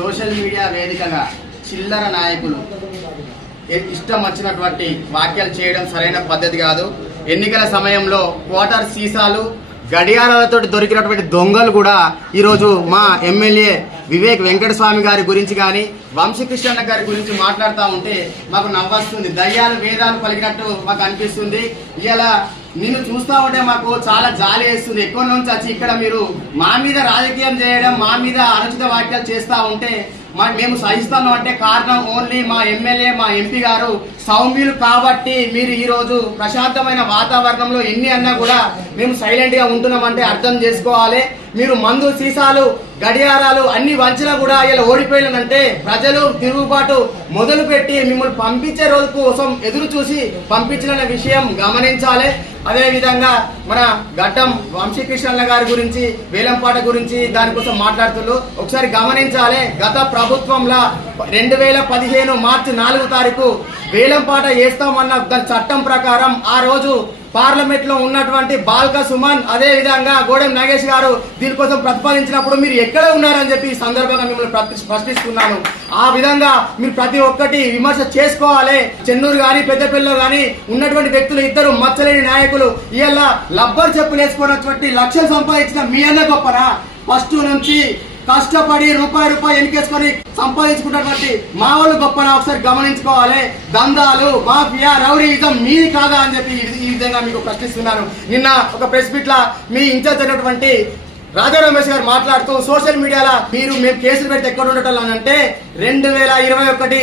Social media వేదికగా చిల్లర నాయకులు. ఇష్టం వచ్చినటువంటి వ్యాఖ్యలు చేయడం సరైన పద్ధతి కాదు. ఎన్నికల సమయంలో క్వార్టర్ సీసాలు గడియారాలతో దొరికినటువంటి దొంగలు కూడా ఈరోజు మా ఎమ్మెల్యే వివేక్ వెంకటస్వామి గారి గురించి కానీ వంశీకృష్ణ గారి గురించి మాట్లాడుతూ ఉంటే మాకు నవ్వొస్తుంది. దయ్యాలు వేదాలు పలికినట్టు మాకు అనిపిస్తుంది. ఇలా నిన్ను చూస్తా ఉంటే మాకు చాలా జాలి వేస్తుంది. ఎక్కువ నుంచి వచ్చి ఇక్కడ మీరు మా మీద రాజకీయం చేయడం మా మీద అనుచిత వ్యాఖ్యలు చేస్తా ఉంటే మా మేము సహిస్తాను అంటే కారణం ఓన్లీ మా ఎమ్మెల్యే మా ఎంపీ గారు సౌమ్యులు కాబట్టి మీరు ఈరోజు ప్రశాంతమైన వాతావరణంలో ఎన్ని అన్నా కూడా మేము సైలెంట్గా ఉంటున్నామంటే అర్థం చేసుకోవాలి. మీరు మందు సీసాలు గడియారాలు అన్ని వంచినా కూడా ఇలా ఓడిపోయినంటే ప్రజలు తిరుగుబాటు మొదలు పెట్టి మిమ్మల్ని పంపించే రోజు కోసం ఎదురు చూసి పంపించిన విషయం గమనించాలి. అదేవిధంగా మన గడ్డం వంశీకృష్ణ గారి గురించి వేలంపాట గురించి దానికోసం మాట్లాడుతున్నారు. ఒకసారి గమనించాలి గత ప్రభుత్వంలో రెండు వేల పదిహేను మార్చి నాలుగు తారీఖు వేలంపాట వేస్తామన్న దాని చట్టం ప్రకారం ఆ రోజు పార్లమెంట్లో ఉన్నటువంటి బాల్క సుమన్ అదే విధంగా గోడెం నాగేష్ గారు దీనికోసం ప్రతిపాదించినప్పుడు మీరు ఎక్కడ ఉన్నారని చెప్పి ఈ సందర్భంగా మిమ్మల్ని ప్రతి- ప్రశ్నిస్తున్నాను. ఆ విధంగా మీరు ప్రతి ఒక్కటి విమర్శ చేసుకోవాలి. చెన్నూరు గాని పెద్దపల్లిలో కానీ ఉన్నటువంటి వ్యక్తులు ఇద్దరు మచ్చలేని నాయకులు. ఇవాళ లబ్బర్ చెప్పులు వేసుకున్నటువంటి లక్షలు సంపాదించిన మీ అన్న గొప్పనా? ఫస్ట్ నుంచి కష్టపడి రూపాయి రూపాయి ఎన్నికేసుకొని సంపాదించుకున్నటువంటి మా వాళ్ళు గొప్పన? ఒకసారి గమనించుకోవాలి. దందాలు మాఫియా రౌడీయిజం మీది కాదా అని చెప్పి ఈ- విధంగా మీకు ప్రశ్నిస్తున్నాను. నిన్న ఒక ప్రెస్ మీట్ లా మీ ఇన్ఛార్జ్ అయినటువంటి రాజా రమేష్ గారు మాట్లాడుతూ సోషల్ మీడియాలో మీరు మేము కేసులు పెడితే ఎక్కడ ఉండటం అంటే రెండు వేల ఇరవై ఒకటి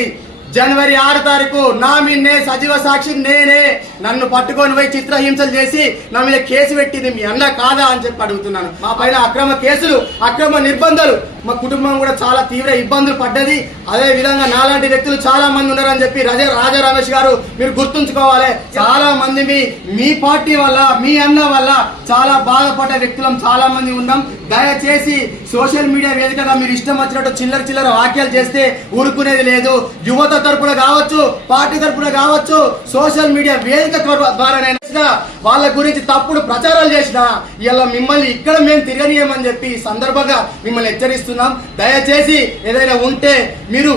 జనవరి ఆరు తారీఖు నా మీన్నే సజీవ సాక్షి నేనే నన్ను పట్టుకొని పోయి చిత్రహింసలు చేసి నా మీద కేసు పెట్టింది మీ అన్న కాదా అని చెప్పి అడుగుతున్నాను. మా పైన అక్రమ కేసులు అక్రమ నిర్బంధాలు మా కుటుంబం కూడా చాలా తీవ్ర ఇబ్బందులు పడ్డది. అదే విధంగా నాలాంటి వ్యక్తులు చాలా మంది ఉన్నారని చెప్పి రాజా రాజా రమేష్ గారు మీరు గుర్తుంచుకోవాలి. చాలా మంది మీ మీ పార్టీ వల్ల మీ అన్న వల్ల చాలా బాధపడ్డ వ్యక్తులం చాలా మంది ఉన్నాం. దయచేసి సోషల్ మీడియా వేదికగా మీరు ఇష్టం వచ్చినట్టు చిల్లర చిల్లర వ్యాఖ్యలు చేస్తే ఊరుకునేది లేదు. యువత తరపున కావచ్చు పార్టీ తరపున కావచ్చు సోషల్ మీడియా వేదిక ద్వారా ద్వారానైనా వాళ్ళ గురించి తప్పుడు ప్రచారాలు చేసిన ఇలా మిమ్మల్ని ఇక్కడ మేము తిరగనీయమని చెప్పి సందర్భంగా మిమ్మల్ని హెచ్చరిస్తున్నాం. దయచేసి ఏదైనా ఉంటే మీరు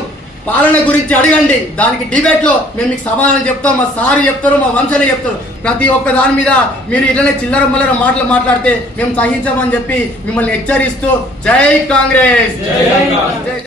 పాలన గురించి అడగండి. దానికి డిబేట్లో మేము మీకు సమాధానం చెప్తాం. మా సార్ చెప్తారు మా వంశనే చెప్తారు. ప్రతి ఒక్క దాని మీద మీరు ఇట్లనే చిల్లర మల్లర మాటలు మాట్లాడితే మేము సహించమని చెప్పి మిమ్మల్ని హెచ్చరిస్తూ జై కాంగ్రెస్. జై